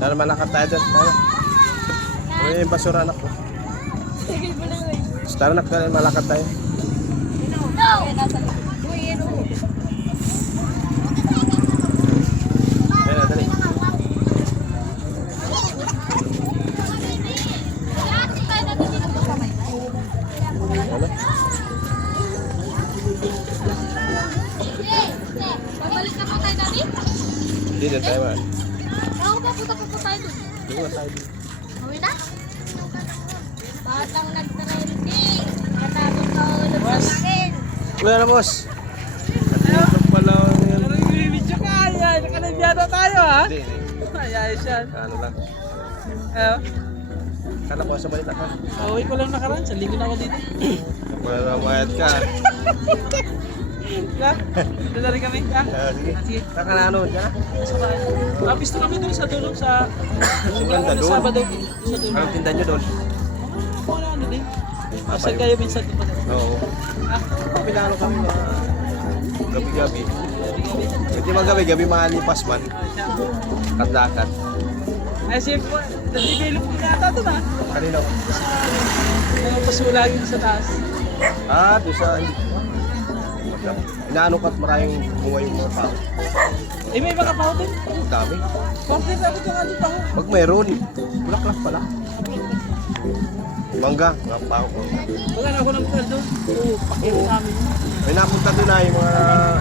Sana malakad tayo doon. Tara. May basura anak ko. Tara nak, malakad tayo. Ayan, dali. Ano? Babalik na po tayo dati? Hindi na tayo man. Ako pa, puta po tayo dun. Hindi na tayo. Uwi na? Batang nag-trending. Katapos na ulog sa akin. Wala na boss. Ito pala yun. Video ka, ay, nakanagbiado tayo ha? Hindi, hindi. Ay, ayos yan. Ano lang. Kala ko sa balita ka. Uwi ko lang nakaraan, sa linggo na ako dito. Wala na mayat ka. Ha? Doon na rin kami, ha? Sige. Sige. Saka na ano dyan? Pisto kami doon sa dulong sa... Ganda doon. Sabado. Sa dulong. Anong tinda nyo doon? Wala ano din. Masal kayo minsan doon pa doon. Oo. Ha? Pinalo kami na gabi-gabi. Hindi man gabi-gabi malipas man. Katlakat. Ay, siya po, nag-develop ko yata doon ha? Kanina ko. Nagpasulagi sa taas. Doon sa... Inaano ka't maraming bunga yung mga tao. Eh, may mga paho din. Ang dami. Korte na ito nga dito. Pag mayroon, bulaklak pala. Mangga, mga pao. Wala na ako ng hotel doon. Oo, pakita namin. May napunta doon na yung mga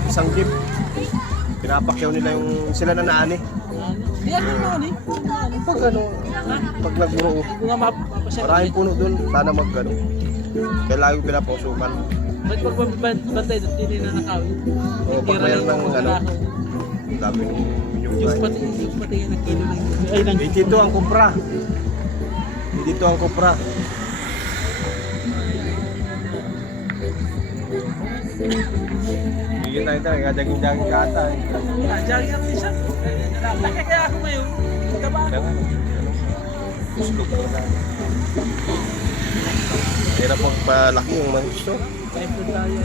isang jeep. Pinapakyaw nila yung sila na naani. Di ano naman eh. Pag ano, pag nagbuo, Hindi ko nga mapapasya. maraming puno doon. Sana mag ano. Kaya lagi pinapausukan. Ba't pagbantay doon, hindi na nakawin. Oo, pag mayroon ng ano, ang dami ng Yung yung pati ng kilo ng ay ng dito ang kupra. Dito ang kupra. Bigyan tayo tayo, kadaging-daging kata. jogging ang isa. Laki kaya ako ngayon. Taba. Gusto ko na. Hirap magpalaki yung mga gusto. Kahit doon tayo.